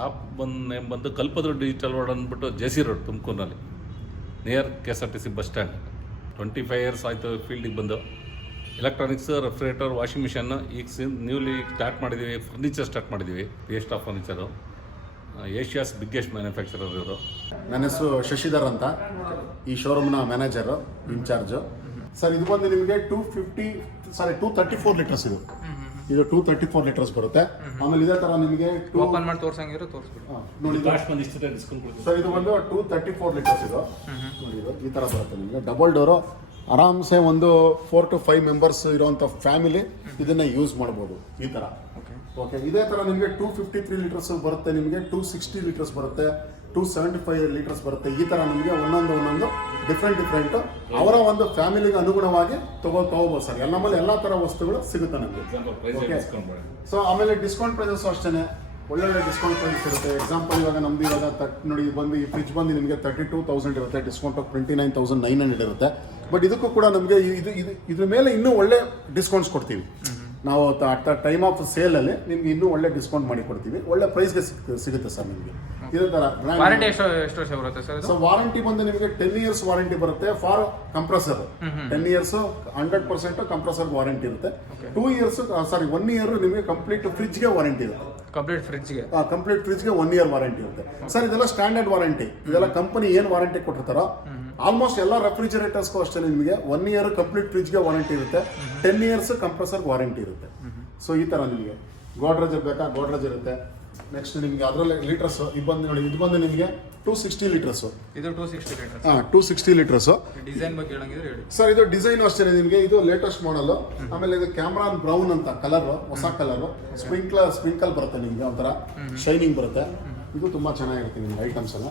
Shop ಬಂದು ಕಲ್ಪತರು digital world ಅಂದ್ಬಿಟ್ಟು JC road ತುಮಕೂರಿನಲ್ಲಿ near KSRTC bus stand. 25 years ಆಯಿತು ಫೀಲ್ಡಿಗೆ ಬಂದು. ಎಲೆಕ್ಟ್ರಾನಿಕ್ಸ್, ರೆಫ್ರಿಜರೇಟರ್, ವಾಷಿಂಗ್ ಮಿಷನ್ ಈಗ ನ್ಯೂಲಿ ಸ್ಟಾರ್ಟ್ ಮಾಡಿದ್ದೀವಿ. ಫರ್ನಿಚರ್ ಸ್ಟಾರ್ಟ್ ಮಾಡಿದ್ದೀವಿ. Paste of furniture. Asia's biggest manufacturer ಇವರು. ನನ್ನ ಹೆಸರು ಶಶಿಧರ್ ಅಂತ, ಈ ಶೋರೂಮ್ನ ಮ್ಯಾನೇಜರು, ಇನ್ಚಾರ್ಜು. ಸರ್ ಇದು ಬಂದು ನಿಮಗೆ 234 ಲೀಟರ್ಸ್ ಇದು 234 ಲೀಟರ್ಸ್ ಬರುತ್ತೆ. ಆಮೇಲೆ ಇದೇ ತರ ನಿಮಗೆ ಓಪನ್ ಮಾಡಿ ತೋರ್ಸಂಗಿರೋ ತೋರಿಸ್ಬಿಡಿ ನೋಡಿ. ಸರ್ ಇದು ಒಂದು 234 ಲೀಟರ್ಸ್ ಇದು ನೋಡಿ. ಇದು ಈ ತರ ಬರುತ್ತೆ ನಿಮಗೆ. ಡಬಲ್ ಡೋರು, ಆರಾಮ್ಸೆ ಒಂದು 4 to 5 ಮೆಂಬರ್ಸ್ ಇರುವಂಥ ಫ್ಯಾಮಿಲಿ ಇದನ್ನ ಯೂಸ್ ಮಾಡ್ಬೋದು ಈ ತರ. ಓಕೆ, ಇದೇ ತರ ನಿಮಗೆ 253 ಲೀಟರ್ಸ್ ಬರುತ್ತೆ, ನಿಮಗೆ 260 ಲೀಟರ್ಸ್ ಬರುತ್ತೆ, 275 ಲೀಟರ್ಸ್ ಬರುತ್ತೆ. ಈ ತರ ನಿಮಗೆ ಒಂದೊಂದು ಡಿಫ್ರೆಂಟ್ ಅವರ ಒಂದು ಫ್ಯಾಮಿಲಿಗೆ ಅನುಗುಣವಾಗಿ ತಗೋಬಹುದು ಸರ್. ನಮ್ಮಲ್ಲಿ ಎಲ್ಲಾ ತರ ವಸ್ತುಗಳು ಸಿಗುತ್ತೆ ನಮಗೆ. ಸೊ ಆಮೇಲೆ ಡಿಸ್ಕೌಂಟ್ ಪ್ರೈಸಸ್ ಅಷ್ಟೇ ಒಳ್ಳೊಳ್ಳೆ ಡಿಸ್ಕೌಂಟ್ ಪ್ರೈಸ್ ಇರುತ್ತೆ. ಎಕ್ಸಾಂಪಲ್ ಇವಾಗ ನಮ್ದು ಇವಾಗ ನೋಡಿ ಬಂದು ಈ ಫ್ರಿಜ್ ಬಂದು ನಿಮಗೆ 32,000 ಇರುತ್ತೆ, ಡಿಸ್ಕೌಂಟ್ 29,900 ಇರುತ್ತೆ. ಬಟ್ ಇದಕ್ಕೂ ಕೂಡ ನಮಗೆ ಇದ್ರ ಮೇಲೆ ಇನ್ನೂ ಒಳ್ಳೆ ಡಿಸ್ಕೌಂಟ್ಸ್ ಕೊಡ್ತೀವಿ ನಾವು. At the time of sale ಅಲ್ಲಿ ನಿಮ್ಗೆ ಇನ್ನೂ ಒಳ್ಳೆ ಡಿಸ್ಕೌಂಟ್ ಮಾಡಿ ಕೊಡ್ತೀವಿ. ಒಳ್ಳೆ ಪ್ರೈಸ್ಗೆ ಸಿಗುತ್ತೆ ಸರ್ ನಿಮಗೆ. ಇದೇ ತರ ವಾರಂಟಿ ಎಷ್ಟು ವರ್ಷ ಬರುತ್ತೆ ಸರ್? ಸೊ ವಾರಂಟಿ ಬಂದು ನಿಮಗೆ 10 ಇಯರ್ಸ್ ವಾರಂಟಿ ಬರುತ್ತೆ for compressor. 10 years 100% compressor warranty ಇರುತ್ತೆ. 2 ಇಯರ್ಸ್ 1 ಇಯರ್ ನಿಮಗೆ ಕಂಪ್ಲೀಟ್ ಫ್ರಿಜ್ಗೆ ವಾರಂಟಿ ಇರುತ್ತೆ. ಕಂಪ್ಲೀಟ್ ಫ್ರಿಜ್ಗೆ 1 ಇಯರ್ ವಾರಂಟಿ ಇರುತ್ತೆ ಸರ್. ಇದೆಲ್ಲ ಸ್ಟ್ಯಾಂಡರ್ಡ್ ವಾರಂಟಿ. ಇದೆಲ್ಲ ಕಂಪನಿ ಏನು ವಾರಂಟಿ ಕೊಟ್ಟಿರ್ತಾರೋ ಆಲ್ಮೋಸ್ಟ್ ಎಲ್ಲ ರೆಫ್ರಿಜರೇಟರ್ಸ್ಗೂ ಅಷ್ಟೇ ನಿಮಗೆ 1 ಇಯರ್ ಕಂಪ್ಲೀಟ್ ಫ್ರಿಜ್ಗೆ ವಾರಂಟಿ ಇರುತ್ತೆ, 10 ಇಯರ್ಸ್ ಕಂಪ್ರೆಸರ್ ವಾರಂಟಿ ಇರುತ್ತೆ. ಸೊ ಈ ತರ ನಿಮಗೆ ಗೋಡ್ರೇಜ್ ಬೇಕಾ ಗೋಡ್ರೇಜ್ ಇರುತ್ತೆ. ನೆಕ್ಸ್ಟ್ ನಿಮಗೆ ಅದರಲ್ಲಿ ಲೀಟರ್ಸ್ ಇದು ಬಂದು ನಿಮಗೆ 260 ಲೀಟರ್ಸ್. ಇದು 260 ಲೀಟರ್ಸ್. 260 ಲೀಟರ್ಸ್. ಡಿಸೈನ್ ಬಗ್ಗೆ ಹೇಳಂಗಿದ್ರೆ ಹೇಳಿ ಸರ್. ಇದು ಡಿಸೈನ್ ಅಷ್ಟೇ ನಿಮಗೆ. ಇದು ಲೇಟೆಸ್ಟ್ ಮಾಡಲ್. ಆಮೇಲೆ ಇದು ಕ್ಯಾಮ್ರಾನ್ ಬ್ರೌನ್ ಅಂತ ಕಲರ್, ಹೊಸ ಕಲರ್. ಸ್ಪ್ರಿಂಕಲ್ ಬರುತ್ತೆ ನಿಮಗೆ, ಒಂಥರ ಶೈನಿಂಗ್ ಬರುತ್ತೆ. ಇದು ತುಂಬಾ ಚೆನ್ನಾಗಿರುತ್ತೆ ನಿಮ್ಗೆ ಐಟಮ್ಸ್ ಎಲ್ಲ.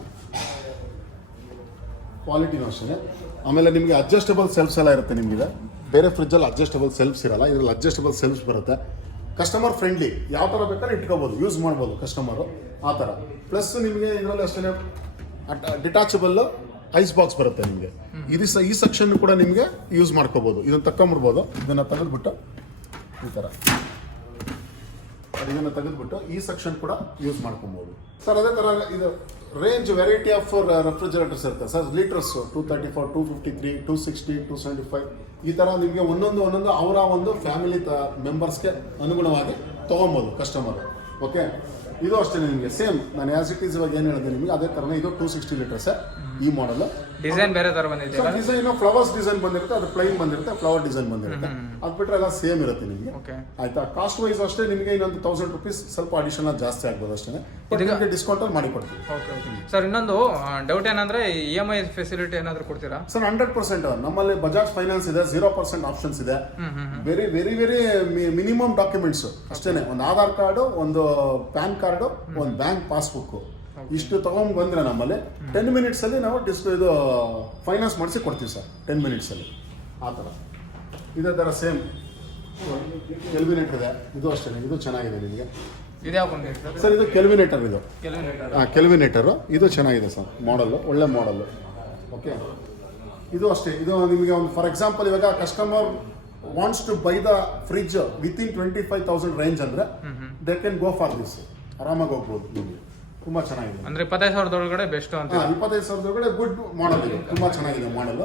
ಕ್ವಾಲಿಟಿನೂ ಅಷ್ಟೇ. ಆಮೇಲೆ ನಿಮಗೆ ಅಡ್ಜಸ್ಟಬಲ್ ಸೆಲ್ಫ್ಸ್ ಎಲ್ಲ ಇರುತ್ತೆ ನಿಮಗೆ. ಬೇರೆ ಫ್ರಿಜ್ಜಲ್ಲಿ ಅಡ್ಜಸ್ಟಬಲ್ ಸೆಲ್ಫ್ಸ್ ಇರಲ್ಲ, ಇದರಲ್ಲಿ ಅಡ್ಜಸ್ಟಬಲ್ ಸೆಲ್ಫ್ಸ್ ಬರುತ್ತೆ. ಕಸ್ಟಮರ್ ಫ್ರೆಂಡ್ಲಿ, ಯಾವ ಥರ ಬೇಕಾದ್ರೆ ಇಟ್ಕೋಬೋದು, ಯೂಸ್ ಮಾಡ್ಬೋದು ಕಸ್ಟಮರು ಆ ಥರ. ಪ್ಲಸ್ ನಿಮಗೆ ಇದರಲ್ಲಿ ಅಷ್ಟೇ ಡಿಟ್ಯಾಚಬಲ್ ಐಸ್ ಬಾಕ್ಸ್ ಬರುತ್ತೆ ನಿಮಗೆ. ಈ ಸೆಕ್ಷನ್ ಕೂಡ ನಿಮಗೆ ಯೂಸ್ ಮಾಡ್ಕೋಬೋದು. ಇದನ್ನು ತಗೊಂಬಿಡ್ಬೋದು. ಇದನ್ನು ತೆಗೆದುಬಿಟ್ಟು ಈ ಥರ ಇದನ್ನು ತೆಗೆದುಬಿಟ್ಟು ಈ ಸೆಕ್ಷನ್ ಕೂಡ ಯೂಸ್ ಮಾಡ್ಕೊಬೋದು ಸರ್. ಅದೇ ಥರ ಇದು ರೇಂಜ್ ವೆರೈಟಿ ಆಫ್ ರೆಫ್ರಿಜರೇಟರ್ಸ್ ಇರುತ್ತೆ ಸರ್. ಲೀಟರ್ಸ್ 234, 253, 260, 275 ಈ ಥರ ನಿಮಗೆ ಒಂದೊಂದು ಅವರ ಒಂದು ಫ್ಯಾಮಿಲಿ ಮೆಂಬರ್ಸ್ಗೆ ಅನುಗುಣವಾಗಿ ತೊಗೊಬೋದು ಕಸ್ಟಮರ್. ಓಕೆ, ಇದು ಅಷ್ಟೇ ನಿಮಗೆ ಸೇಮ್ ನಾನು ಆಸ್ ಇಟ್ ಈಸ್ ಇವಾಗ ಏನು ಹೇಳಿದೆ ನಿಮಗೆ ಅದೇ ಥರನೇ. ಇದು 260 ಲೀಟರ್ಸ್ ಈ ಮಾಡಲ್. ಡಿಸೈನ್ ಬೇರೆ ಥರ ಬಂದಿದೆ. ಡಿಸೈನ್ ಫ್ಲವರ್ಸ್ ಡಿಸೈನ್ ಬಂದಿರುತ್ತೆ, ಅದು ಪ್ಲೈನ್ ಬಂದಿರುತ್ತೆ, ಫ್ಲವರ್ ಡಿಸೈನ್ ಬಂದಿರುತ್ತೆ. ಅದು ಬಿಟ್ಟರೆ ಎಲ್ಲ ಸೇಮ್ ಇರುತ್ತೆ ನಿಮಗೆ. ಆಯ್ತಾ? ಕಾಸ್ಟ್ ವೈಸ್ ಅಷ್ಟೇ ನಿಮಗೆ ಇನ್ನೊಂದು 1000 ರೂಪೀಸ್ ಸ್ವಲ್ಪ ಅಡಿಷನಲ್ ಜಾಸ್ತಿ ಆಗ್ಬೋದು ಅಷ್ಟೇ. ಬಟ್ ಡಿಸ್ಕೌಂಟ್ ಅಲ್ಲಿ ಮಾಡಿ ಕೊಡ್ತೀವಿ. ಸರ್ ಇನ್ನೊಂದು ಡೌಟ್ ಏನಂದ್ರೆ EMI ಫೆಸಿಲಿಟಿ ಏನಾದರೂ ಕೊಡ್ತೀರಾ ಸರ್? 100% ನಮ್ಮಲ್ಲಿ ಬಜಾಜ್ ಫೈನಾನ್ಸ್ ಇದೆ, 0% ಆಪ್ಷನ್ಸ್ ಇದೆ. Very very very minimum documents ಅಷ್ಟೇನೆ. ಒಂದು ಆಧಾರ್ ಕಾರ್ಡು, ಒಂದು ಪ್ಯಾನ್ ಕಾರ್ಡು, ಒಂದು ಬ್ಯಾಂಕ್ ಪಾಸ್ಬುಕ್, ಇಷ್ಟು ತಗೊಂಡ್ ಬಂದ್ರೆ ನಮ್ಮಲ್ಲಿ 10 ಮಿನಿಟ್ಸ್ ಅಲ್ಲಿ ನಾವು ಇದು ಫೈನಾನ್ಸ್ ಮಾಡಿಸಿ ಕೊಡ್ತೀವಿ ಸರ್. 10 ಮಿನಿಟ್ಸ್ ಅಲ್ಲಿ ಆ ಥರ. ಇದೇ ಥರ ಸೇಮ್ ಕೆಲ್ವಿನೇಟರ್ ಇದೆ. ಇದು ಅಷ್ಟೇ, ಇದು ಚೆನ್ನಾಗಿದೆ ನಿಮಗೆ. ಸರ್ ಇದು ಕೆಲ್ವಿನೇಟರ್. ಇದು ಕೆಲ್ವಿನೇಟರ್. ಇದು ಚೆನ್ನಾಗಿದೆ ಸರ್ ಮಾಡಲ್, ಒಳ್ಳೆ ಮಾಡಲ್. ಓಕೆ, ಇದು ಅಷ್ಟೇ. ಇದು ನಿಮಗೆ ಒಂದು ಫಾರ್ ಎಕ್ಸಾಂಪಲ್ ಇವಾಗ customer wants to buy the fridge within 25,000 range ಅಂದ್ರೆ they can go for this. ಆರಾಮಾಗಿ ಹೋಗ್ಬೋದು ನಿಮಗೆ. ತುಂಬಾ ಚೆನ್ನಾಗಿದೆ. ಅಂದ್ರೆ 25,000 ಒಳಗಡೆ ಬೆಸ್ಟ್ ಅಂತ. 25,000 ಒಳಗಡೆ ಗುಡ್ ಮಾಡಲ್ ಇದೆ, ತುಂಬಾ ಚೆನ್ನಾಗಿದೆ ಮಾಡಲ್.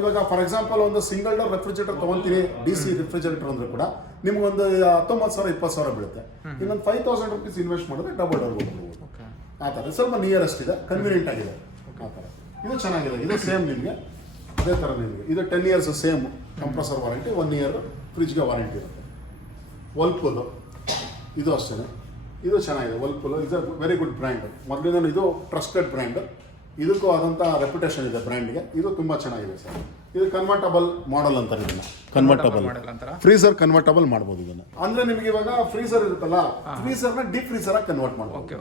ಇವಾಗ ಫಾರ್ ಎಕ್ಸಾಂಪಲ್ ಒಂದು ಸಿಂಗಲ್ ಡೋರ್ ರೆಫ್ರಿಜರೇಟರ್ ತಗೊಂತೀನಿ, DC ರೆಫ್ರಿಜರೇಟರ್ ಅಂದ್ರೆ ಕೂಡ ನಿಮ್ಗೊಂದು 19,000 20,000 ಬೀಳುತ್ತೆ. ಇನ್ನೊಂದು 5,000 ರೂಪೀಸ್ ಇನ್ವೆಸ್ಟ್ ಮಾಡಿದ್ರೆ ಡಬಲ್ ಡೋರ್ ಹೋಗ್ಬೋದು ಆ ಥರ. ಸ್ವಲ್ಪ ನಿಯರೆಸ್ಟ್ ಇದೆ, ಕನ್ವೀನಿಯಂಟ್ ಆಗಿದೆ ಆ ಥರ. ಇದು ಚೆನ್ನಾಗಿದೆ. ಇದು ಸೇಮ್ ನಿಮಗೆ ಅದೇ ಥರ ನಿಮಗೆ. ಇದು 10 years same compressor warranty, 1 year ಫ್ರಿಜ್ಗೆ ವಾರಂಟಿ ಇರುತ್ತೆ. ವರ್ಲ್ಪೂಲ್ ಇದು ಅಷ್ಟೇ. ಇದು ಚೆನ್ನಾಗಿದೆ. Whirlpool is a very good brand. ಮೊದಲಿಂದ ಇದು ಟ್ರಸ್ಟೆಡ್ ಬ್ರ್ಯಾಂಡ್. ಇದಕ್ಕೂ ಆದಂಥ ರೆಪ್ಯುಟೇಷನ್ ಇದೆ ಬ್ರ್ಯಾಂಡ್ಗೆ. ಇದು ತುಂಬ ಚೆನ್ನಾಗಿದೆ ಸರ್. ಇದು ಕನ್ವರ್ಟಬಲ್ ಮಾಡಲ್ ಅಂತಾರೆ ಇದನ್ನ. ಕನ್ವರ್ಟಬಲ್ ಫ್ರೀಸರ್ ಕನ್ವರ್ಟಬಲ್ ಮಾಡ್ಬೋದು ಇದನ್ನ. ಅಂದ್ರೆ ನಿಮಗೆ ಇವಾಗ ಫ್ರೀಸರ್ ಇರುತ್ತಲ್ಲ, ಫ್ರೀಸರ್ನ ಡೀಪ್ ಫ್ರೀಸರ್ ಆಗಿ ಕನ್ವರ್ಟ್ ಮಾಡ್ಬೋದು.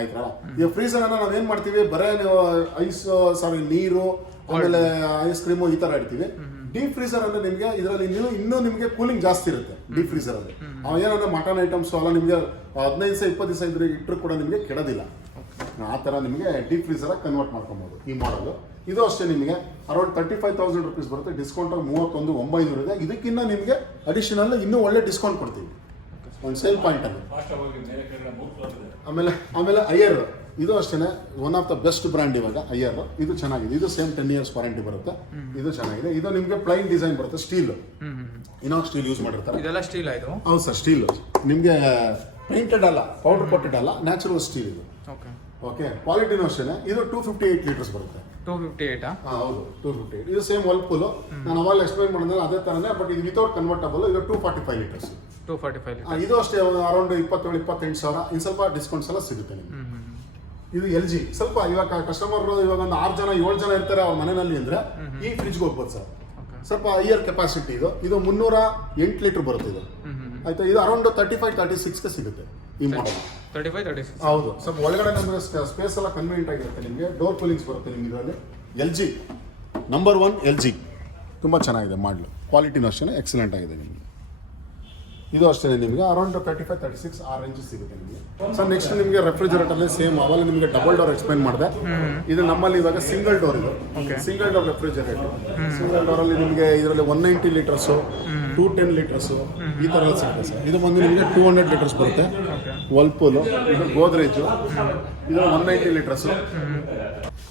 ಆಯ್ತಾ? ಈ ಫ್ರೀಸರ್ ಅನ್ನ ನಾವೇನ್ ಮಾಡ್ತೀವಿ, ಬರೇ ನೀರು ಆಮೇಲೆ ಐಸ್ ಕ್ರೀಮು ಈ ತರ ಇಡ್ತೀವಿ. ಡೀಪ್ ಫ್ರೀಸರ್ ಅಂದ್ರೆ ನಿಮಗೆ ಇದರಲ್ಲಿ ಇನ್ನೂ ನಿಮಗೆ ಕೂಲಿಂಗ್ ಜಾಸ್ತಿ ಇರುತ್ತೆ ಡೀಪ್ ಫ್ರೀಸರ್ ಅಲ್ಲಿ. ಏನಂದ್ರೆ ಮಟನ್ ಐಟಮ್ಸ್ ಎಲ್ಲ ನಿಮಗೆ 15-20 ದಿವಸ ಇಟ್ಟರು ಕೂಡ ನಿಮಗೆ ಕೆಡೋದಿಲ್ಲ. ಆ ತರ ನಿಮಗೆ ಡೀಪ್ ಫ್ರೀಸರ್ ಆಗಿ ಕನ್ವರ್ಟ್ ಮಾಡ್ಕೊಬಹುದು ಈ ಮಾಡಲ್. ಇದು ಅಷ್ಟೇ ನಿಮಗೆ ಅರೌಂಡ್ 35,000 ರೂಪೀಸ್ ಬರುತ್ತೆ. ಡಿಸ್ಕೌಂಟ್ 31,900 ಇದೆ. ಇದಕ್ಕಿಂತ ನಿಮಗೆ ಅಡಿಷನಲ್ ಇನ್ನೂ ಒಳ್ಳೆ ಡಿಸ್ಕೌಂಟ್ ಕೊಡ್ತೀವಿ. ಒಂದು ಸೇಲ್ ಪಾಯಿಂಟಲ್ಲಿ. ಆಮೇಲೆ ಅಯ್ಯರ್ ಇದು ಅಷ್ಟೇ one of the best brand ಇವಾಗ ಅಯ್ಯರ್. ಇದು ಚೆನ್ನಾಗಿದೆ, ಇದು ಸೇಮ್ 10 years ವಾರಂಟಿ ಬರುತ್ತೆ. ಇದು ಚೆನ್ನಾಗಿದೆ. ಇದು ನಿಮಗೆ ಪ್ಲೈನ್ ಡಿಸೈನ್ ಬರುತ್ತೆ, ಸ್ಟೀಲ್ ಇನಾಕ್ಸ್ ಸ್ಟೀಲ್ ಯೂಸ್ ಮಾಡಿರ್ತಾರೆ. ಇದೆಲ್ಲ ಸ್ಟೀಲ್ ಆಯ್ತು. ಹೌದು ಸರ್, ಸ್ಟೀಲ್ ನಿಮಗೆ ಪೇಂಟೆಡ್ ಅಲ್ಲ, ಪೌಡರ್ ಕೊಟ್ಟೆಡ್ ಅಲ್ಲ, ನ್ಯಾಚುರಲ್ ಸ್ಟೀಲ್ ಇದು. ಓಕೆ, ಕ್ವಾಲಿಟಿನೂ ಅಷ್ಟೇ. ಇದು 258 ಲೀಟರ್ಸ್ ಬರುತ್ತೆ. 258 ಹೌದು 258. ಇದು ಸೇಮ್ ವರ್ಲ್ಪೂಲ್, ನಾನು ಅವಾಗ ಎಕ್ಸ್ಪ್ಲೈನ್ ಮಾಡಿದ್ರೆ ಅದೇ ತರನೇ, ಬಟ್ ಇದು ವಿತೌಟ್ ಕನ್ವರ್ಟಬಲ್. ಇದು 245 ಲೀಟರ್ಸ್. 245 ಲೀಟರ್. ಇದು ಅಷ್ಟೇ ಅರೌಂಡ್ 27-28 ಸಾವಿರ. ಇನ್ನು ಸ್ವಲ್ಪ ಡಿಸ್ಕೌಂಟ್ಸ್ ಎಲ್ಲ ಸಿಗುತ್ತೆ ನಿಮಗೆ. ಇದು LG. ಸ್ವಲ್ಪ ಇವಾಗ ಕಸ್ಟಮರ್ ಇವಾಗ ಒಂದು 6 ಜನ 7 ಜನ ಇರ್ತಾರೆ ಅವ್ರ ಮನೆಯಲ್ಲಿ ಅಂದ್ರೆ ಈ ಫ್ರಿಜ್ಗೆ ಹೋಗ್ಬೋದು ಸರ್. ಸ್ವಲ್ಪ ಹೈಯರ್ ಕೆಪಾಸಿಟಿ ಇದು. ಇದು 308 ಲೀಟರ್ ಬರುತ್ತೆ ಇದು. ಆಯ್ತಾ, ಇದು ಅರೌಂಡ್ 35-36ಗೆ ಸಿಗುತ್ತೆ ಈ ಮಾಡೆಲ್. 35-36 ಹೌದು. ಸ್ವಲ್ಪ ಒಳಗಡೆ ನಮಗೆ ಸ್ಪೇಸ್ ಎಲ್ಲ ಕನ್ವೀನಿಯಂಟ್ ಆಗಿರುತ್ತೆ ನಿಮಗೆ. ಡೋರ್ ಕೂಲಿಂಗ್ಸ್ ಬರುತ್ತೆ ನಿಮ್ಗೆ ಇದರಲ್ಲಿ. LG ನಂಬರ್ 1 LG ತುಂಬ ಚೆನ್ನಾಗಿದೆ ಮಾಡಲು. ಕ್ವಾಲಿಟಿನೂ ಅಷ್ಟೇ ಎಕ್ಸಲೆಂಟ್ ಆಗಿದೆ ನಿಮಗೆ. ಇದು ಅಷ್ಟೇ ನಿಮಗೆ ಅರೌಂಡ್ 35-36 ಆ ರೇಂಜ್ ಸಿಗುತ್ತೆ ನಿಮಗೆ. ಸರ್ ನೆಕ್ಸ್ಟ್ ನಿಮಗೆ ರೆಫ್ರಿಜರೇಟರ್ಲಿ ಸೇಮ್ ಅವಾಗ ನಿಮಗೆ ಡಬಲ್ ಡೋರ್ ಎಕ್ಸ್ಪ್ಲೈನ್ ಮಾಡಿದೆ. ಇದು ನಮ್ಮಲ್ಲಿ ಇವಾಗ ಸಿಂಗಲ್ ಡೋರ್. ಇದು ಸಿಂಗಲ್ ಡೋರ್ ರೆಫ್ರಿಜರೇಟರ್. ಸಿಂಗಲ್ ಡೋರಲ್ಲಿ ನಿಮಗೆ ಇದರಲ್ಲಿ 190 ಲೀಟರ್ಸು, 210 ಲೀಟರ್ಸು ಈ ಥರ ಎಲ್ಲ ಸಿಗುತ್ತೆ ಸರ್. ಇದು ಬಂದು ನಿಮಗೆ 200 ಲೀಟರ್ಸ್ ಬರುತ್ತೆ. ವರ್ಲ್ಪೂಲು, ಇದು ಗೋದ್ರೇಜು, ಇದು 190 ಲೀಟರ್ಸು.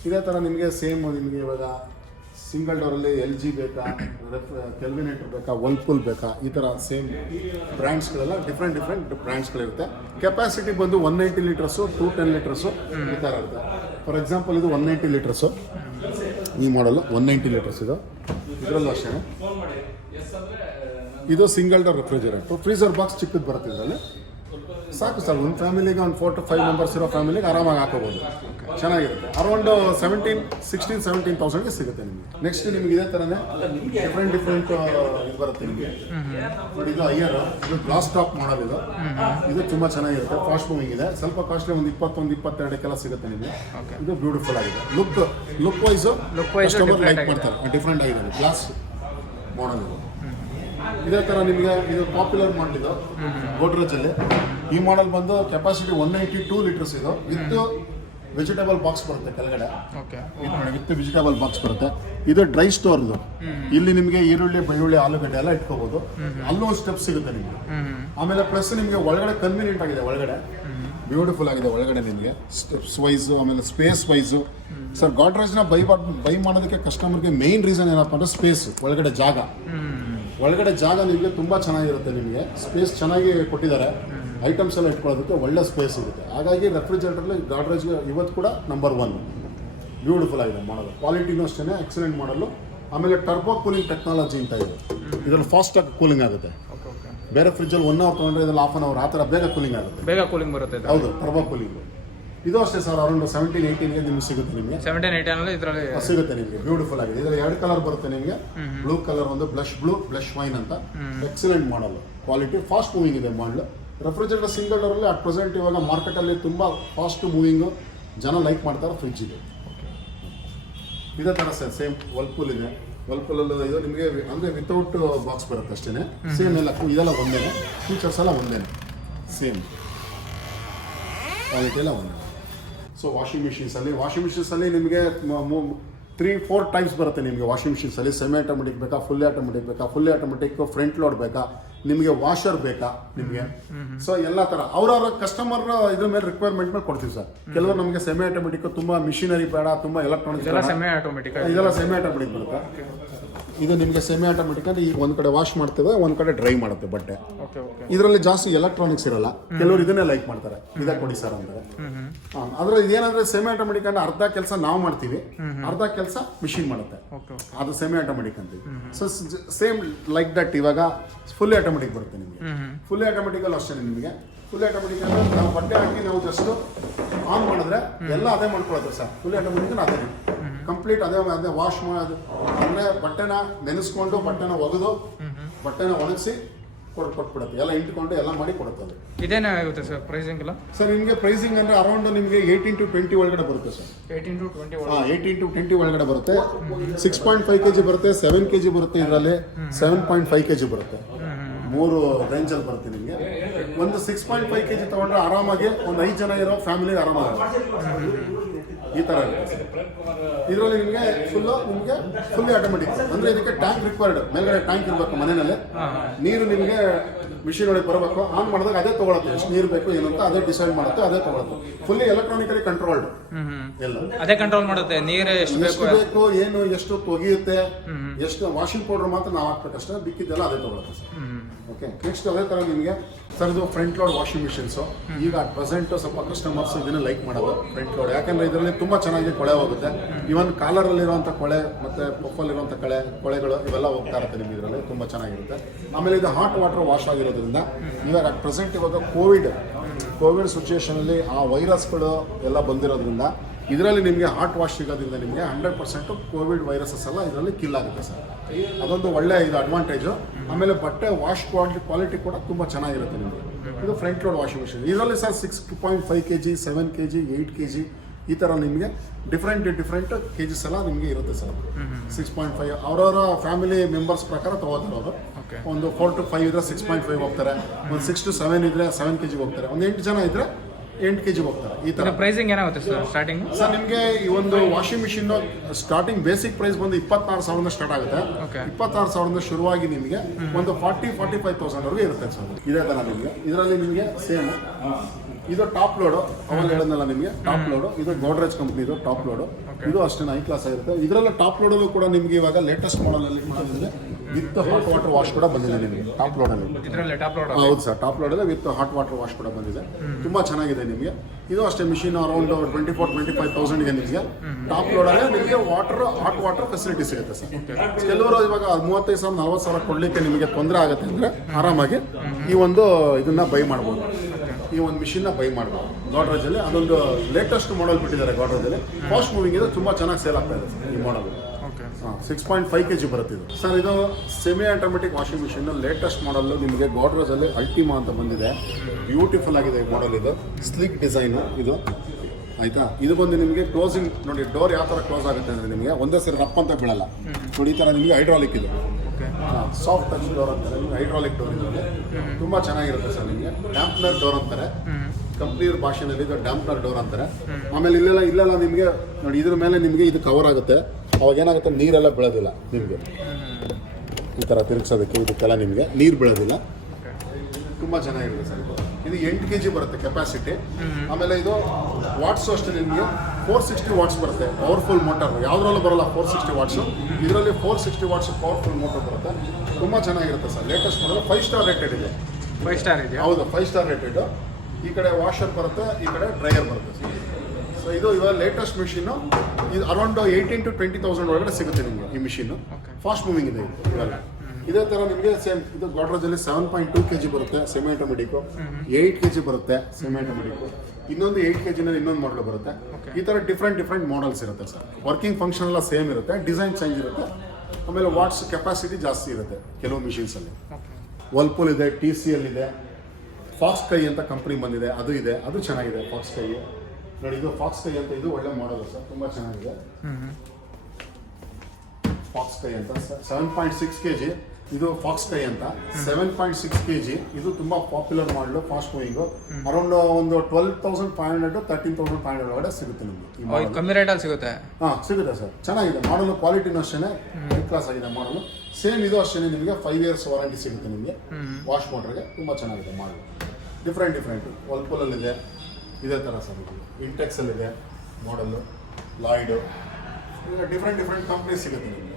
ಇದೇ ಥರ ನಿಮಗೆ ಸೇಮ್ ನಿಮಗೆ ಇವಾಗ ಸಿಂಗಲ್ ಡೋರಲ್ಲಿ LG ಬೇಕಾ, ಕೆಲ್ವಿನೇಟರ್ ಬೇಕಾ, ವರ್ಲ್ಪೂಲ್ ಬೇಕಾ, ಈ ಥರ ಸೇಮ್ ಬ್ರ್ಯಾಂಡ್ಸ್ಗಳೆಲ್ಲ ಡಿಫ್ರೆಂಟ್ ಬ್ರ್ಯಾಂಡ್ಸ್ಗಳಿರುತ್ತೆ. ಕೆಪಾಸಿಟಿ ಬಂದು 190 ಲೀಟರ್ಸು, 210 ಲೀಟರ್ಸು ಈ ಥರ ಇರುತ್ತೆ. ಫಾರ್ ಎಕ್ಸಾಂಪಲ್ ಇದು 190 ಲೀಟರ್ಸು, ಈ ಮಾಡಲು 190 ಲೀಟರ್ಸ್. ಇದು ಇದರಲ್ಲೂ ಅಷ್ಟೇ. ಇದು single door refrigerator. Freezer box ಚಿಕ್ಕದು ಬರುತ್ತೆ ಇದರಲ್ಲಿ. ಸಾಕು ಸರ್, ಒಂದು ಫ್ಯಾಮಿಲಿಗೆ ಒಂದು 4 to 5 ಮೆಂಬರ್ಸ್ ಇರೋ ಫ್ಯಾಮಿಲಿಗೆ ಆರಾಮಾಗಿ ಹಾಕೋಬೋದು. ಚೆನ್ನಾಗಿರುತ್ತೆ. ಅರೌಂಡ್ 16,000-17,000ಗೆ ಸಿಗುತ್ತೆ ನಿಮಗೆ. ನೆಕ್ಸ್ಟ್ ನಿಮ್ಗೆ ಇದೇ ಥರನೇ ಡಿಫ್ರೆಂಟ್ ಇದು ಬರುತ್ತೆ ನಿಮಗೆ. ನೋಡಿ ಇದು ಅಯ್ಯರ್, ಇದು ಗ್ಲಾಸ್ ಟಾಪ್ ಮಾಡಲ್. ಇದು ತುಂಬ ಚೆನ್ನಾಗಿರುತ್ತೆ, ಫಾಸ್ಟ್ ಮೂವಿಂಗ್ ಇದೆ. ಸ್ವಲ್ಪ ಕಾಸ್ಟ್ಲಿ, ಒಂದು 21-22ಕ್ಕೆಲ್ಲ ಸಿಗುತ್ತೆ ನಿಮಗೆ. ಇದು ಬ್ಯೂಟಿಫುಲ್ ಆಗಿದೆ. ಲುಕ್ ವೈಸ್ ಕಸ್ಟಮರ್ ಲೈಕ್ ಮಾಡ್ತಾರೆ. ಡಿಫ್ರೆಂಟ್ ಆಗಿದೆ ಗ್ಲಾಸ್ ಮಾಡಲ್ ಇದು. ಇದೇ ಥರ ನಿಮಗೆ ಇದು ಪಾಪ್ಯುಲರ್ ಮಾಡಲ್ ಇದು ಗೋಡ್ರೇಜಲ್ಲಿ. ಈ ಮಾಡಲ್ ಬಂದು ಕೆಪಾಸಿಟಿ 192 ಲೀಟರ್ಸ್. ಇದು ವಿತ್ ವೆಜಿಟೇಬಲ್ ಬಾಕ್ಸ್ ಬರುತ್ತೆ ಕೆಳಗಡೆ. ವಿತ್ ವೆಜಿಟೇಬಲ್ ಬಾಕ್ಸ್ ಬರುತ್ತೆ. ಇದು ಡ್ರೈ ಸ್ಟೋರ್. ಇದು ಇಲ್ಲಿ ನಿಮಗೆ ಈರುಳ್ಳಿ, ಬೆಳ್ಳುಳ್ಳಿ, ಆಲೂಗಡ್ಡೆ ಎಲ್ಲ ಇಟ್ಕೋಬಹುದು. ಅಲ್ಲೂ ಒಂದು ಸ್ಟೆಪ್ ಸಿಗುತ್ತೆ ನಿಮಗೆ. ಆಮೇಲೆ ಪ್ಲಸ್ ನಿಮಗೆ ಒಳಗಡೆ ಕನ್ವೀನಿಯಂಟ್ ಆಗಿದೆ. ಒಳಗಡೆ ಬ್ಯೂಟಿಫುಲ್ ಆಗಿದೆ. ಒಳಗಡೆ ನಿಮಗೆ ಸ್ಟೆಪ್ಸ್ ವೈಸು, ಆಮೇಲೆ ಸ್ಪೇಸ್ ವೈಸು. ಸರ್ ಗಾಡ್ರೇಜ್ನ ಬೈ ಮಾಡೋದಕ್ಕೆ ಕಸ್ಟಮರ್ಗೆ ಮೇನ್ ರೀಸನ್ ಏನಪ್ಪ ಅಂದರೆ ಸ್ಪೇಸ್. ಒಳಗಡೆ ಜಾಗ ನಿಮಗೆ ತುಂಬ ಚೆನ್ನಾಗಿರುತ್ತೆ. ನಿಮಗೆ ಸ್ಪೇಸ್ ಚೆನ್ನಾಗಿ ಕೊಟ್ಟಿದ್ದಾರೆ. ಐಟಮ್ಸ್ ಎಲ್ಲ ಇಟ್ಕೊಳ್ಳೋದಕ್ಕೆ ಒಳ್ಳೆ ಸ್ಪೇಸ್ ಸಿಗುತ್ತೆ. ಹಾಗಾಗಿ ರೆಫ್ರಿಜರೇಟರ್ಲಿ ಗಾಡ್ರೇಜ್ ಇವತ್ತು ಕೂಡ ನಂಬರ್ 1 ಬ್ಯೂಟಿಫುಲ್ ಆಗಿದೆ ಮಾಡಲು. ಕ್ವಾಲಿಟಿನೂ ಅಷ್ಟೇ ಎಕ್ಸಲೆಂಟ್ ಮಾಡಲು. ಆಮೇಲೆ ಟರ್ಬೋ ಕೂಲಿಂಗ್ ಟೆಕ್ನಾಲಜಿ ಅಂತ ಇದೆ. ಇದರಲ್ಲಿ ಫಾಸ್ಟಾಗಿ ಕೂಲಿಂಗ್ ಆಗುತ್ತೆ. ಬೇರೆ ಫ್ರಿಜ್ಜಲ್ಲಿ 1 hour ತೊಗೊಂಡ್ರೆ ಇದರಲ್ಲಿ 1/2 hour ಆ ಥರ ಬೇಗ ಕೂಲಿಂಗ್ ಆಗುತ್ತೆ. ಬೇಗ ಕೂಲಿಂಗ್ ಬರುತ್ತೆ. ಹೌದು, ಟರ್ಬೋ ಕೂಲಿಂಗ್. ಇದು ಅಷ್ಟೇ ಸರ್, ಅರೌಂಡ್ 17-18ಗೆ ನಿಮ್ಗೆ ಸಿಗುತ್ತೆ. ನಿಮಗೆ 17-18 ಇದರಲ್ಲಿ ಸಿಗುತ್ತೆ ನಿಮಗೆ. ಬ್ಯೂಟಿಫುಲ್ ಆಗಿದೆ. ಇದರಲ್ಲಿ 2 ಕಲರ್ ಬರುತ್ತೆ ನಿಮಗೆ. ಬ್ಲೂ ಕಲರ್, ಒಂದು ಬ್ಲಶ್ ಬ್ಲೂ, ಬ್ಲಶ್ ವೈನ್ ಅಂತ. ಎಕ್ಸಲೆಂಟ್ ಮಾಡಲ್, ಕ್ವಾಲಿಟಿ, ಫಾಸ್ಟ್ ಮೂವಿಂಗ್ ಇದೆ ಮಾಡಲ್. ರೆಫ್ರಿಜರೇಟರ್ ಸಿಂಗಲ್ ಡೋರಲ್ಲಿ ಅಟ್ ಪ್ರೆಸೆಂಟ್ ಇವಾಗ ಮಾರ್ಕೆಟಲ್ಲಿ ತುಂಬ ಫಾಸ್ಟ್ ಮೂವಿಂಗು, ಜನ ಲೈಕ್ ಮಾಡ್ತಾರೆ ಫ್ರಿಜ್ ಇದೆ. ಇದೇ ಥರ ಸರ್ ಸೇಮ್ ವರ್ಲ್ಪೂಲ್ ಇದೆ. ವರ್ಲ್ಪೂಲಲ್ಲಿ ಇದು ನಿಮಗೆ ಅಂದರೆ ವಿತೌಟ್ ಬಾಕ್ಸ್ ಬರುತ್ತೆ ಅಷ್ಟೇ. ಸೇಮ್ ಎಲ್ಲ ಇದೆಲ್ಲ ಒಂದೇ, ಫೀಚರ್ಸ್ ಎಲ್ಲ ಒಂದೇ, ಸೇಮ್ ಕ್ವಾಲಿಟಿ ಎಲ್ಲ ಒಂದೇ. ಸೊ ವಾಷಿಂಗ್ ಮಿಷಿನ್ಸಲ್ಲಿ ನಿಮಗೆ 3-4 ಟೈಪ್ಸ್ ಬರುತ್ತೆ ನಿಮಗೆ. ವಾಷಿಂಗ್ ಮಿಷಿನ್ಸಲ್ಲಿ ಸೆಮಿ ಆಟೋಮೆಟಿಕ್ ಬೇಕಾ, ಫುಲ್ಲಿ ಆಟೋಮೆಟಿಕ್, ಫ್ರಂಟ್ ಲೋಡ್ ಬೇಕಾ, ನಿಮಗೆ ವಾಷರ್ ಬೇಕಾ ನಿಮಗೆ. ಸೊ ಎಲ್ಲ ಥರ ಅವ್ರವ್ರ ಕಸ್ಟಮರ್ ಇದ್ರ ಮೇಲೆ ರಿಕ್ವೈರ್ಮೆಂಟ್ ಮೇಲೆ ಕೊಡ್ತೀವಿ ಸರ್. ಕೆಲವರು ನಮಗೆ ಸೆಮಿ ಆಟೋಮೆಟಿಕ್, ತುಂಬ ಮಿಷಿನರಿ ಬೇಡ, ತುಂಬ ಎಲೆಕ್ಟ್ರಾನಿಕ್ಸ್, ಇದೆಲ್ಲ ಸೆಮಿ ಆಟೋಮೆಟಿಕ್ ಬರುತ್ತೆ. ಇದು ನಿಮಗೆ ಸೆಮಿ ಆಟೋಮೆಟಿಕ್ ಅಂದರೆ ಈಗ ಒಂದು ಕಡೆ ವಾಶ್ ಮಾಡ್ತೇವೆ, ಒಂದು ಕಡೆ ಡ್ರೈ ಮಾಡುತ್ತೆ ಬಟ್ಟೆ. ಇದರಲ್ಲಿ ಜಾಸ್ತಿ ಎಲೆಕ್ಟ್ರಾನಿಕ್ಸ್ ಇರಲ್ಲ. ಕೆಲವರು ಇದನ್ನೇ ಲೈಕ್ ಮಾಡ್ತಾರೆ, ಇದೇ ಕೊಡಿ ಸರ್ ಅಂತಾರೆ. ಅದರಲ್ಲಿ ಇದೇನಂದ್ರೆ ಸೆಮಿ ಆಟೋಮೆಟಿಕ್ ಅಂದ್ರೆ ಅರ್ಧ ಕೆಲಸ ನಾವು ಮಾಡ್ತೀವಿ, ಅರ್ಧ ಕೆಲಸ ಮಿಷಿನ್ ಮಾಡುತ್ತೆ. ಅದು ಸೆಮಿ ಆಟೋಮೆಟಿಕ್ ಅಂತೀವಿ. ಸೊ ಸೇಮ್ ಲೈಕ್ ದಟ್ ಇವಾಗ ಫುಲ್ಲಿ ಆಟೋಮೆಟಿಕ್ ಬರುತ್ತೆ ನಿಮಗೆ. ಫುಲ್ಲಿ ಆಟೋಮೆಟಿಕ್ ಅಲ್ಲಿ ಅಷ್ಟೇ ನಿಮಗೆ. ಫುಲ್ಲಿ ಆಟೋಮೆಟಿಕ್ ಅಂದ್ರೆ ನಾವು ಬಟ್ಟೆ ಹಾಕಿ ನಾವು ಜಸ್ಟ್ ಆನ್ ಮಾಡಿದ್ರೆ ಎಲ್ಲ ಅದೇ ಮಾಡ್ಕೊಳುತ್ತೆ ಸರ್. ಫುಲ್ಲಿ ಆಟೋಮೆಟಿಕ್ ಅದೇ ಕಂಪ್ಲೀಟ್ ಅದೇ ವಾಶ್ ಮಾಡೋದು ಅಂದರೆ ಬಟ್ಟೆನ ನೆನೆಸ್ಕೊಂಡು, ಬಟ್ಟೆನ ಒಗೆದು, ಬಟ್ಟೆನ ಒಣಗಿಸಿ ಕೊಟ್ಬಿಡುತ್ತೆ. ಎಲ್ಲ ಇಂಟ್ಕೊಂಡು ಎಲ್ಲ ಮಾಡಿ ಕೊಡುತ್ತೆ. ಅದು ಇದೇನಾಗುತ್ತೆ ಸರ್ ಪ್ರೈಸಿಂಗ್ ಎಲ್ಲ? ಸರ್ ನಿಮಗೆ ಪ್ರೈಸಿಂಗ್ ಅಂದರೆ ಅರೌಂಡ್ ನಿಮಗೆ 18-20 ಒಳಗಡೆ ಬರುತ್ತೆ ಸರ್. 18-20 ಒಳಗಡೆ ಬರುತ್ತೆ. 6.5 kg ಬರುತ್ತೆ, 7 kg ಬರುತ್ತೆ, ಇದರಲ್ಲಿ 7.5 kg ಬರುತ್ತೆ. 3 ರೇಂಜಲ್ಲಿ ಬರುತ್ತೆ ನಿಮಗೆ. ಒಂದು 6.5 kg ತೊಗೊಂಡ್ರೆ ಆರಾಮಾಗಿ ಒಂದು 5 ಜನ ಇರೋ ಫ್ಯಾಮಿಲಿ ಆರಾಮಾಗಿ ಈ ಥರ ಇರುತ್ತೆ. ಇದರಲ್ಲಿ ನಿಮಗೆ ಫುಲ್ಲಿ ಆಟೋಮೆಟಿಕ್ ಅಂದರೆ ಇದಕ್ಕೆ ಟ್ಯಾಂಕ್ ರಿಕ್ವೈರ್ಡ್. ಮೇಲ್ಗಡೆ ಟ್ಯಾಂಕ್ ಇರಬೇಕು ಮನೆಯಲ್ಲಿ. ನೀರು ನಿಮಗೆ ಮಿಷಿನ್ ಒಳಗೆ ಬರಬೇಕು, ಆನ್ ಮಾಡಿದಾಗ ಅದೇ ತೊಗೊಳುತ್ತೆ, ಎಷ್ಟು ನೀರು ಬೇಕು ಏನು ಅಂತ ಅದೇ ಡಿಸೈಡ್ ಮಾಡುತ್ತೆ, ಅದೇ ತೊಗೊಳುತ್ತೆ. ಫುಲ್ಲಿ ಎಲೆಕ್ಟ್ರಾನಿಕಲಿ ಕಂಟ್ರೋಲ್ಡ್ ಎಲ್ಲ, ಅದೇ ಕಂಟ್ರೋಲ್ ಮಾಡುತ್ತೆ. ನೀರು ಎಷ್ಟು ಬೇಕು ಏನು ಎಷ್ಟು ತೊಗಿಯುತ್ತೆ, ಎಷ್ಟು ವಾಷಿಂಗ್ ಪೌಡರ್ ಮಾತ್ರ ನಾವು ಹಾಕ್ಬೇಕಷ್ಟೇ, ಬಿಕ್ಕಿದ್ದೆಲ್ಲ ಅದೇ ತೊಗೊಳುತ್ತೆ ಸರ್. ಓಕೆ, ನೆಕ್ಸ್ಟ್ ಅದೇ ಥರ ನಿಮಗೆ ಸರ್ ಇದು ಫ್ರಂಟ್ ಲೋಡ್ ವಾಷಿಂಗ್ ಮಿಷಿನ್ಸು. ಈಗ ಅಟ್ ಪ್ರೆಸೆಂಟು ಸ್ವಲ್ಪ ಕಸ್ಟಮರ್ಸ್ ಇದನ್ನು ಲೈಕ್ ಮಾಡೋದು ಫ್ರಂಟ್ ಲೋಡ್, ಯಾಕಂದರೆ ಇದರಲ್ಲಿ ತುಂಬ ಚೆನ್ನಾಗಿ ಕೊಳೆ ಹೋಗುತ್ತೆ. ಇವನ್ ಕಾಲರಲ್ಲಿರುವಂಥ ಕೊಳೆ ಮತ್ತು ಪಫಲ್ಲಿರುವಂಥ ಕೊಳೆಗಳು ಇವೆಲ್ಲ ಹೋಗ್ತಾ ಇರುತ್ತೆ ನಿಮಗೆ, ಇದರಲ್ಲಿ ತುಂಬ ಚೆನ್ನಾಗಿರುತ್ತೆ. ಆಮೇಲೆ ಇದು ಹಾಟ್ ವಾಟರ್ ವಾಶ್ ಆಗಿರೋದ್ರಿಂದ ಇವಾಗ ಅಟ್ ಪ್ರೆಸೆಂಟ್ ಇವಾಗ ಕೋವಿಡ್ ಸಿಚುವೇಷನಲ್ಲಿ ಆ ವೈರಸ್ಗಳು ಎಲ್ಲ ಬಂದಿರೋದ್ರಿಂದ ಇದರಲ್ಲಿ ನಿಮಗೆ ಹಾಟ್ ವಾಶ್ ಸಿಗೋದ್ರಿಂದ ನಿಮಗೆ 100% ಕೋವಿಡ್ ವೈರಸಸ್ ಎಲ್ಲ ಇದರಲ್ಲಿ ಕಿಲ್ ಆಗುತ್ತೆ ಸರ್. ಅದೊಂದು ಒಳ್ಳೆಯ ಇದು ಅಡ್ವಾಂಟೇಜು. ಆಮೇಲೆ ಬಟ್ಟೆ ವಾಶ್ ಕ್ವಾಲಿಟಿ ಕೂಡ ತುಂಬ ಚೆನ್ನಾಗಿರುತ್ತೆ ನಿಮಗೆ. ಇದು ಫ್ರಂಟ್ ಲೋಡ್ ವಾಷಿಂಗ್ ಮಿಷಿನ್. ಇದರಲ್ಲಿ ಸರ್ 6.5 kg, 7 kg, 8 kg ಈ ಥರ ನಿಮಗೆ ಡಿಫ್ರೆಂಟ್ ಕೆಜಿಸ್ ಎಲ್ಲ ನಿಮಗೆ ಇರುತ್ತೆ ಸರ್. 6.5 ಅವರವರ ಫ್ಯಾಮಿಲಿ ಮೆಂಬರ್ಸ್ ಪ್ರಕಾರ ತೊಗೋತಾರೆ ಅವರು. ಒಂದು 4 to 5 ಇದ್ರೆ 6.5 ಹೋಗ್ತಾರೆ, ಒಂದು 6 to 7 ಇದ್ರೆ 7 kg ಹೋಗ್ತಾರೆ, ಒಂದು 8 ಜನ ಇದ್ರೆ 8 kg ಹೋಗ್ತಾರೆ. ಈ ಥರ ಪ್ರೈಸಿಂಗ್ ಏನಾಗುತ್ತೆ ಸರ್ ಸ್ಟಾರ್ಟಿಂಗ್? ಸರ್ ನಿಮಗೆ ಈ ಒಂದು washing machine starting basic price ಬಂದು 26,000 ಸ್ಟಾರ್ಟ್ ಆಗುತ್ತೆ. 26,000 ಶುರುವಾಗಿ ನಿಮಗೆ ಒಂದು 40-45,000 ವರೆಗೂ ಇರುತ್ತೆ ಸರ್. ಇದೇ ಥರ ನಿಮಗೆ ಇದರಲ್ಲಿ ನಿಮಗೆ ಸೇಮ್ ಇದು ಟಾಪ್ ಲೋಡು, ಅವಾಗ ಹೇಳಿದ್ನಲ್ಲ ನಿಮಗೆ ಟಾಪ್ ಲೋಡು. ಇದು ಗೋಡ್ರೇಜ್ ಕಂಪ್ನಿದು ಟಾಪ್ ಲೋಡು. ಇದು ಅಷ್ಟೇ ಹೈ ಕ್ಲಾಸ್ ಆಗಿರುತ್ತೆ. ಇದರಲ್ಲಿ ಟಾಪ್ ಲೋಡಲ್ಲೂ ಕೂಡ ನಿಮಗೆ ಇವಾಗ ಲೇಟೆಸ್ಟ್ ಮಾಡಲಲ್ಲಿ ವಿತ್ ಹಾಟ್ ವಾಟರ್ ವಾಶ್ ಕೂಡ ಬಂದಿದೆ ನಿಮಗೆ ಟಾಪ್ ಲೋಡಲ್ಲಿ. ಹೌದು ಸರ್, ಟಾಪ್ ಲೋಡಲ್ಲಿ ವಿತ್ ಹಾಟ್ ವಾಟರ್ ವಾಶ್ ಕೂಡ ಬಂದಿದೆ, ತುಂಬ ಚೆನ್ನಾಗಿದೆ ನಿಮಗೆ. ಇದು ಅಷ್ಟೇ ಮಿಷಿನ್ ಅರೌಂಡ್ 24-25,000ಗೆ ನಿಮಗೆ ಟಾಪ್ ಲೋಡಲ್ಲೇ ನಿಮಗೆ ಹಾಟ್ ವಾಟರ್ ಫೆಸಿಲಿಟಿ ಸಿಗುತ್ತೆ ಸರ್. ಕೆಲವರು ಇವಾಗ 35,000-40,000 ಕೊಡಲಿಕ್ಕೆ ನಿಮಗೆ ತೊಂದರೆ ಆಗುತ್ತೆ ಅಂದರೆ ಆರಾಮಾಗಿ ಈ ಒಂದು ಇದನ್ನ ಬೈ ಮಾಡ್ಬೋದು, ಈ ಒಂದು ಮಿಷಿನ್ನ ಬೈ ಮಾಡ್ಬೋದು. ಗೋಡ್ರೇಜಲ್ಲಿ ಅದೊಂದು ಲೇಟೆಸ್ಟ್ ಮಾಡಲ್ ಬಿಟ್ಟಿದ್ದಾರೆ ಗೋಡ್ರೇಜಲ್ಲಿ. ಫಾಸ್ಟ್ ಮೂವಿಂಗ್ ಇದೆ, ತುಂಬ ಚೆನ್ನಾಗಿ ಸೇಲ್ ಆಗ್ತಾ ಇದೆ ಸರ್ ಈ ಮಾಡಲ್. 6.5 kg ಬರುತ್ತೆ ಇದು ಸರ್. ಇದು semi automatic washing machine latest ಮಾಡಲ್ಲು ನಿಮಗೆ ಗೋಡ್ರೇಜಲ್ಲಿ ಅಲ್ಟಿಮಾ ಅಂತ ಬಂದಿದೆ. ಬ್ಯೂಟಿಫುಲ್ ಆಗಿದೆ ಈ ಮಾಡಲ್. ಇದು ಸ್ಲಿಕ್ ಡಿಸೈನು ಇದು, ಆಯಿತಾ. ಇದು ಬಂದು ನಿಮಗೆ ಕ್ಲೋಸಿಂಗ್ ನೋಡಿ, ಡೋರ್ ಯಾವ ಥರ ಕ್ಲೋಸ್ ಆಗುತ್ತೆ ಅಂದರೆ ನಿಮಗೆ ಒಂದೇ ಸರಿ ರಪ್ ಅಂತ ಬೀಳಲ್ಲ ನೋಡಿ. ಈ ಥರ ನಿಮಗೆ ಹೈಡ್ರಾಲಿಕ್ ಇದು, ಸಾಫ್ಟ್ ಟಚ್ ಡೋರ್ ಅಂತಾರೆ, ಹೈಡ್ರಾಲಿಕ್ ಡೋರ್ ಇದರಲ್ಲಿ ತುಂಬ ಚೆನ್ನಾಗಿರುತ್ತೆ ಸರ್. ನಿಮಗೆ ಡ್ಯಾಂಪ್ನರ್ ಡೋರ್ ಅಂತಾರೆ ಕಂಪ್ನಿಯವ್ರ ಭಾಷೆಯಲ್ಲಿ, ಇದು ಡ್ಯಾಂಪ್ನರ್ ಡೋರ್ ಅಂತಾರೆ. ಆಮೇಲೆ ಇಲ್ಲೆಲ್ಲ ನಿಮಗೆ ನೋಡಿ ಇದ್ರ ಮೇಲೆ ನಿಮಗೆ ಇದು ಕವರ್ ಆಗುತ್ತೆ. ಅವಾಗ ಏನಾಗುತ್ತೆ, ನೀರೆಲ್ಲ ಬೀಳೋದಿಲ್ಲ ನಿಮಗೆ. ಈ ಥರ ತಿರುಗಿಸೋದಕ್ಕೆ ಇದಕ್ಕೆಲ್ಲ ನಿಮಗೆ ನೀರು ಬೀಳೋದಿಲ್ಲ, ತುಂಬ ಚೆನ್ನಾಗಿರುತ್ತೆ ಸರ್. ಇದು 8 kg ಬರುತ್ತೆ ಕೆಪಾಸಿಟಿ. ಆಮೇಲೆ ಇದು ವಾಟ್ಸು ಅಷ್ಟೇ ನಿಮಗೆ 460 ವಾಟ್ಸ್ ಬರುತ್ತೆ. ಪವರ್ಫುಲ್ ಮೋಟರ್ ಯಾವುದ್ರಲ್ಲೂ ಬರೋಲ್ಲ 460 ವಾಟ್ಸು, ಇದರಲ್ಲಿ 460 ವಾಟ್ಸ್ ಪವರ್ಫುಲ್ ಮೋಟರ್ ಬರುತ್ತೆ. ತುಂಬ ಚೆನ್ನಾಗಿರುತ್ತೆ ಸರ್. ಲೇಟೆಸ್ಟ್ ಮಾಡಲು 5 ಸ್ಟಾರ್ ರೇಟೆಡ್ ಇದೆ. 5 ಸ್ಟಾರ್ ಇದೆ? ಹೌದು, 5 ಸ್ಟಾರ್ ರೇಟೆಡ್. ಈ ಕಡೆ ವಾಷರ್ ಬರುತ್ತೆ, ಈ ಕಡೆ ಡ್ರೈಯರ್ ಬರುತ್ತೆ ಸರ್. ಸೊ ಇದು ಇವಾಗ ಲೇಟೆಸ್ಟ್ ಮಿಷಿನ್ನು. ಇದು ಅರೌಂಡ್ 18,000-20,000 ಒಳಗಡೆ ಸಿಗುತ್ತೆ ನಿಮಗೆ ಈ ಮಿಷಿನ್ನು. ಫಾಸ್ಟ್ ಮೂವಿಂಗ್ ಇದೆ ಇದು ಇವಾಗ. ಇದೇ ಥರ ನಿಮಗೆ ಸೇಮ್ ಇದು ಗೋಡ್ರೇಜಲ್ಲಿ 7.2 kg ಬರುತ್ತೆ ಸೆಮಿ ಆಟೋಮೆಟಿಕ್ಕು, 8 kg ಬರುತ್ತೆ ಸೆಮಿ ಆಟೋಮೆಟಿಕ್ಕು, ಇನ್ನೊಂದು 8 kgನಲ್ಲಿ ಇನ್ನೊಂದು ಮಾಡಲ್ ಬರುತ್ತೆ. ಈ ಥರ ಡಿಫ್ರೆಂಟ್ ಮಾಡಲ್ಸ್ ಇರುತ್ತೆ ಸರ್. ವರ್ಕಿಂಗ್ ಫಂಕ್ಷನ್ ಎಲ್ಲ ಸೇಮ್ ಇರುತ್ತೆ, ಡಿಸೈನ್ ಚೇಂಜ್ ಇರುತ್ತೆ. ಆಮೇಲೆ ವಾಟ್ಸ್ ಕೆಪಾಸಿಟಿ ಜಾಸ್ತಿ ಇರುತ್ತೆ ಕೆಲವು ಮಿಷಿನ್ಸಲ್ಲಿ. ವರ್ಲ್ಪೂಲ್ ಇದೆ, TCL ಇದೆ, ಫಾಕ್ಸ್ ಕೈ ಅಂತ ಕಂಪ್ನಿ ಬಂದಿದೆ, ಅದು ಇದೆ, ಅದು ಚೆನ್ನಾಗಿದೆ. ಫಾಕ್ಸ್ ಕೈ ನೋಡಿ, ಇದು ಫಾಕ್ಸ್ ಕೈ ಅಂತ, ಇದು ಒಳ್ಳೆ ಮಾಡಲ್ ಸರ್, ತುಂಬ ಚೆನ್ನಾಗಿದೆ. ಫಾಕ್ಸ್ ಕೈ ಅಂತ 7.6 kg ಇದು ಫಾಕ್ಸ್ ಕೈ ಅಂತ. 7.6 kg ಇದು ತುಂಬ ಪಾಪ್ಯುಲರ್ ಮಾಡಲು, ಫಾಸ್ಟ್ ಮೂವಿಂಗು. ಅರೌಂಡ್ ಒಂದು 12,500-13,500 ಒಳಗಡೆ ಸಿಗುತ್ತೆ ನಿಮಗೆ. ಕಮ್ಮಿ ರೇಟಲ್ಲಿ ಸಿಗುತ್ತೆ? ಹಾಂ ಸಿಗುತ್ತೆ ಸರ್, ಚೆನ್ನಾಗಿದೆ ಮಾಡಲು. ಕ್ವಾಲಿಟಿನೂ ಅಷ್ಟೇ ಹೈ ಕ್ಲಾಸ್ ಆಗಿದೆ ಮಾಡಲು. ಸೇಮ್ ಇದು ಅಷ್ಟೇ ನಿಮಗೆ 5 years ವಾರಂಟಿ ಸಿಗುತ್ತೆ ನಿಮಗೆ ವಾಶ್ ಮೋಟ್ರಿಗೆ. ತುಂಬ ಚೆನ್ನಾಗಿದೆ ಮಾಡಲು. ಡಿಫ್ರೆಂಟ್ ವರ್ಲ್ಪೂಲಲ್ಲಿದೆ, ಇದೇ ಥರ ಸರ್. ಇದು ಇಂಟೆಕ್ಸಲ್ಲಿದೆ ಮಾಡಲ್ಲು, ಲಾಯ್ಡು, ಡಿಫ್ರೆಂಟ್ ಕಂಪ್ನೀಸ್ ಸಿಗುತ್ತೆ ನಿಮಗೆ.